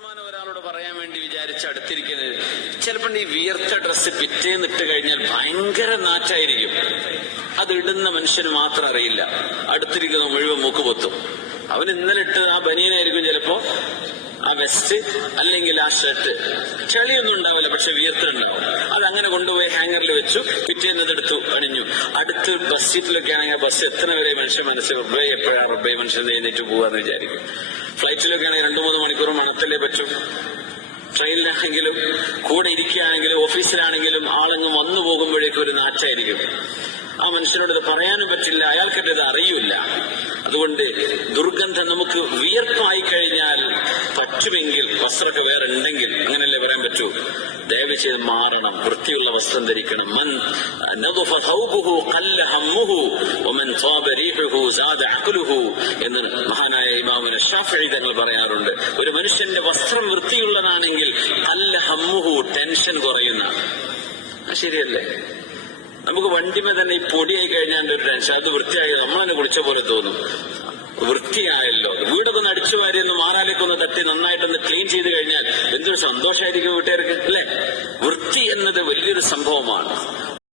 വർത്തമാനം ഒരാളോട് പറയാൻ വേണ്ടി വിചാരിച്ച് അടുത്തിരിക്കുന്നത്, ചിലപ്പോൾ ഈ വിയർത്ത ഡ്രസ്സ് പിറ്റേന്നിട്ട് കഴിഞ്ഞാൽ ഭയങ്കര നാറ്റായിരിക്കും. അത് ഇടുന്ന മനുഷ്യന് മാത്രം അറിയില്ല, അടുത്തിരിക്കുന്ന മുഴുവൻ മൂക്ക് പൊത്തും. അവൻ ഇന്നലെ ഇട്ട് ആ ബനിയനായിരിക്കും ചിലപ്പോ, ആ വെസ്റ്റ് അല്ലെങ്കിൽ ആ ഷർട്ട്. ചെളിയൊന്നും ഉണ്ടാവില്ല, പക്ഷെ വിയർത്തുണ്ടാവും. അതങ്ങനെ കൊണ്ടുപോയി ഹാങ്ങറിൽ വെച്ചു, പിറ്റേന്ന് അതെടുത്തു അണിഞ്ഞു. അടുത്ത് ബസ് സീറ്റിലൊക്കെ ആണെങ്കിൽ ബസ് എത്ര വരെ മനുഷ്യൻ മനസ്സിൽ റബ്ബേ എപ്പോഴാ റബ്ബേ മനുഷ്യൻ എഴുന്നേറ്റ് പോവാന്ന് വിചാരിക്കും. ഫ്ലൈറ്റിലൊക്കെ ആണെങ്കിൽ 2-3 മണിക്കൂർ മണത്തല്ലേ പറ്റും. ട്രെയിനിലാണെങ്കിലും കൂടെ ഇരിക്കുകയാണെങ്കിലും ഓഫീസിലാണെങ്കിലും ആളെങ്ങും വന്നു പോകുമ്പോഴേക്കും ഒരു നാറ്റായിരിക്കും. ആ മനുഷ്യനോട് ഇത് പറയാനും പറ്റില്ല, അയാൾക്കിട്ട് ഇത് അറിയില്ല. അതുകൊണ്ട് ദുർഗന്ധം നമുക്ക് വിയർപ്പായി കഴിഞ്ഞാൽ പറ്റുമെങ്കിൽ വസ്ത്രമൊക്കെ വേറെ ഉണ്ടെങ്കിൽ, അങ്ങനെയല്ലേ പറയാൻ പറ്റൂ, ദയവ് ചെയ്ത് മാറണം, വൃത്തിയുള്ള വസ്ത്രം ധരിക്കണം. എന്ന് മഹാനായ ഇമാമുന ശാഫിഈ തങ്ങൾ പറയാറുണ്ട്. ഒരു മനുഷ്യന്റെ വസ്ത്രം വൃത്തിയുള്ളതാണെങ്കിൽ ഖല്ല ഹമ്മുഹു, ടെൻഷൻ കുറയുന്ന. ശരിയല്ലേ? നമുക്ക് വണ്ടിമേ തന്നെ ഈ പൊടിയായി കഴിഞ്ഞാൽ ഒരു ടെൻഷൻ, അത് വൃത്തിയായി നമ്മളെന്നെ കുളിച്ച പോലെ തോന്നും. വൃത്തിയായല്ലോ, വീടൊക്കെ ഒന്ന് അടിച്ചു വാരി ഒന്ന് മാറാലേക്ക് ഒന്ന് തട്ടി നന്നായിട്ടൊന്ന് ക്ലീൻ ചെയ്ത് കഴിഞ്ഞാൽ എന്തൊരു സന്തോഷമായിരിക്കും വീട്ടുകാർക്ക്, അല്ലെ? വൃത്തി എന്നത് വലിയൊരു സംഭവമാണ്.